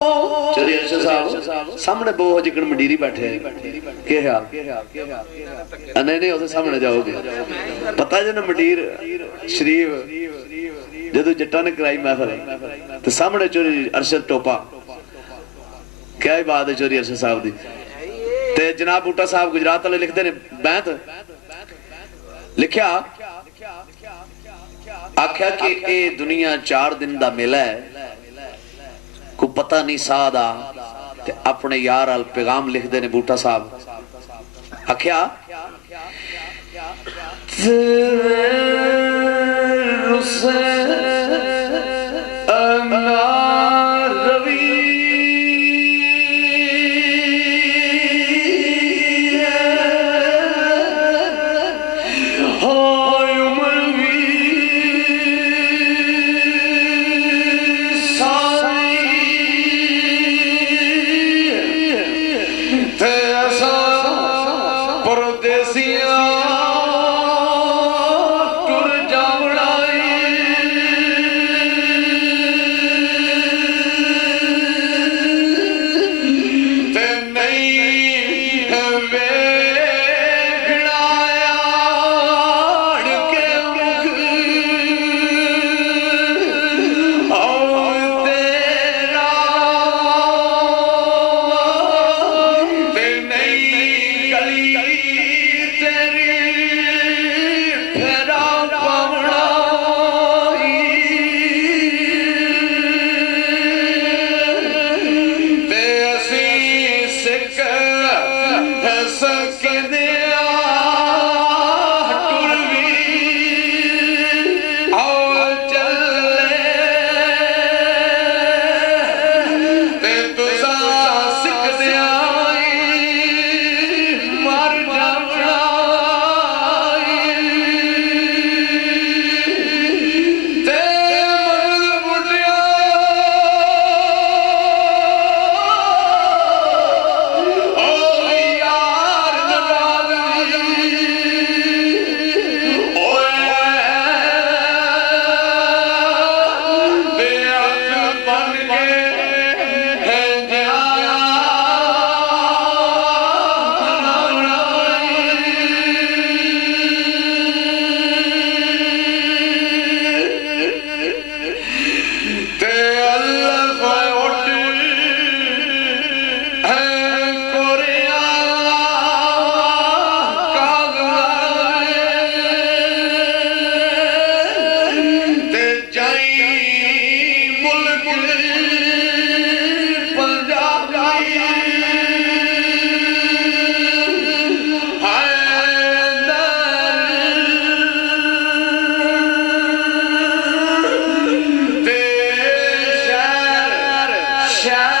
चौधरी अरशद साहब सामने बहुत जिकन मंडीरी बैठे के हाल नहीं नहीं उसे सामने जाओगे पता जो ना मंडीर शरीफ जो जट्टा ने कराई महफिल तो सामने चौधरी अरशद टोपा क्या ही बात है चौधरी अरशद साहब दी ते जनाब बूटा साहब गुजरात वाले लिखते ने बैंत लिखया आख्या कि ये दुनिया 4 दिन दा मेला है को पता नहीं सादा ते अपने यार अल पैगाम लिखते ने बूटा साहब आख्या शहर